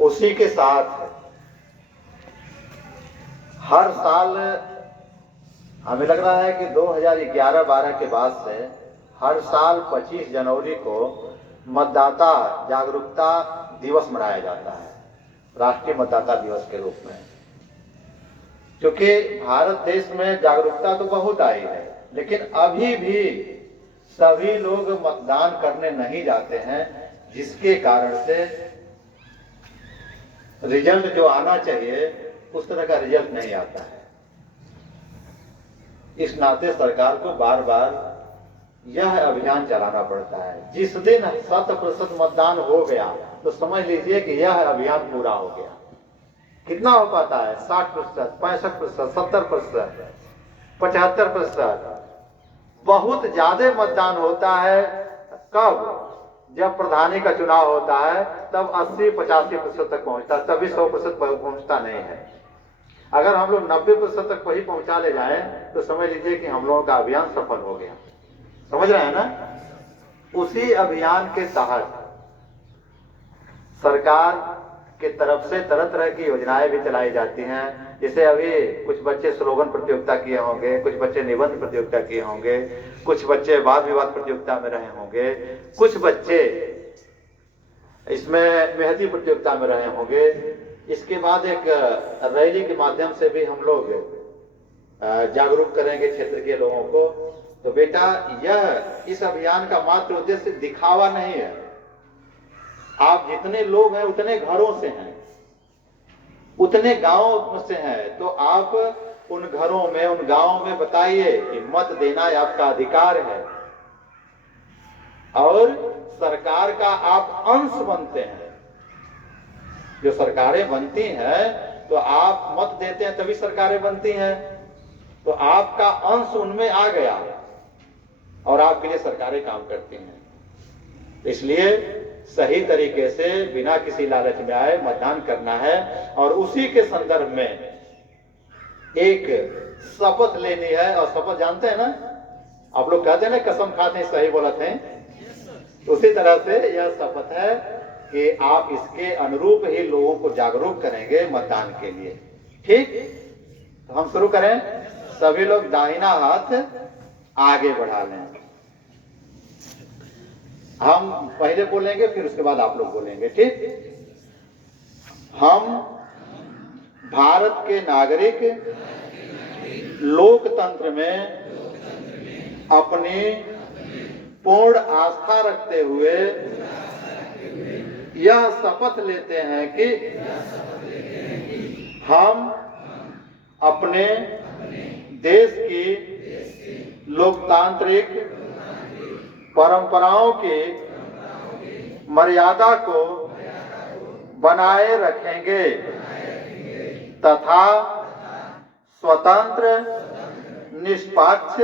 उसी के साथ हर साल हमें लग रहा है कि 2011-12 के बाद से हर साल 25 जनवरी को मतदाता जागरूकता दिवस मनाया जाता है, राष्ट्रीय मतदाता दिवस के रूप में। क्योंकि भारत देश में जागरूकता तो बहुत आई है, लेकिन अभी भी सभी लोग मतदान करने नहीं जाते हैं, जिसके कारण से रिजल्ट जो आना चाहिए उस तरह का रिजल्ट नहीं आता है। इस नाते सरकार को बार बार यह अभियान चलाना पड़ता है। जिस दिन 100% मतदान हो गया तो समझ लीजिए कि यह अभियान पूरा हो गया। कितना हो पाता है? 60%, 65%, 70%, 75%। बहुत ज्यादा मतदान होता है कब? जब प्रधानी का चुनाव होता है तब 80-85% तक पहुंचता है, तभी 100% पहुंचता नहीं है। अगर हम लोग 90% तक वही पहुंचा ले जाएं तो समझ लीजिए कि हम लोगों का अभियान सफल हो गया। समझ रहे हैं ना? उसी अभियान के तहत सरकार के तरफ से तरह तरह की योजनाएं भी चलाई जाती हैं। जैसे अभी कुछ बच्चे स्लोगन प्रतियोगिता किए होंगे, कुछ बच्चे निबंध प्रतियोगिता किए होंगे, कुछ बच्चे वाद विवाद प्रतियोगिता में रहे होंगे, कुछ बच्चे इसमें मेहंदी प्रतियोगिता में रहे होंगे। इसके बाद एक रैली के माध्यम से भी हम लोग जागरूक करेंगे क्षेत्र के लोगों को। तो बेटा, यह इस अभियान का मात्र उद्देश्य दिखावा नहीं है। आप जितने लोग हैं उतने घरों से हैं, उतने गांवों से हैं, तो आप उन घरों में, उन गांवों में बताइए कि मत देना आपका अधिकार है और सरकार का आप अंश बनते हैं। जो सरकारें बनती हैं तो आप मत देते हैं तभी सरकारें बनती हैं, तो आपका अंश उनमें आ गया और आपके लिए सरकारें काम करती हैं। इसलिए सही तरीके से बिना किसी लालच में आए मतदान करना है। और उसी के संदर्भ में एक शपथ लेनी है। और शपथ जानते हैं ना, आप लोग कहते हैं ना कसम खाते हैं, सही बोलते हैं। उसी तरह से यह शपथ है कि आप इसके अनुरूप ही लोगों को जागरूक करेंगे मतदान के लिए। ठीक, तो हम शुरू करें। सभी लोग दाहिना हाथ आगे बढ़ा लें। हम पहले बोलेंगे, फिर उसके बाद आप लोग बोलेंगे। ठीक? हम भारत के नागरिक लोकतंत्र में अपनी पूर्ण आस्था रखते हुए यह शपथ लेते हैं कि हम अपने देश की लोकतांत्रिक परंपराओं की मर्यादा को बनाए रखेंगे तथा स्वतंत्र, निष्पक्ष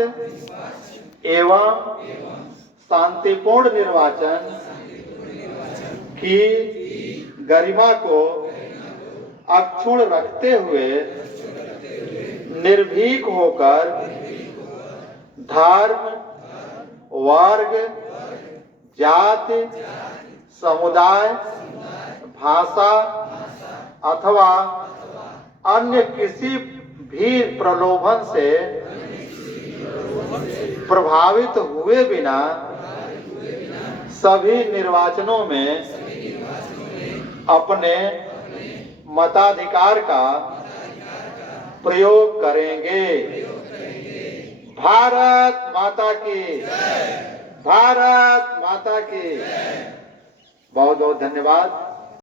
एवं शांतिपूर्ण निर्वाचन की गरिमा को अक्षुण्ण रखते हुए निर्भीक होकर धर्म, वर्ग, जाति, समुदाय, भाषा अथवा अन्य किसी भी प्रलोभन से प्रभावित हुए बिना सभी निर्वाचनों में अपने मताधिकार का प्रयोग करेंगे। भारत माता की, भारत माता की। बहुत बहुत धन्यवाद।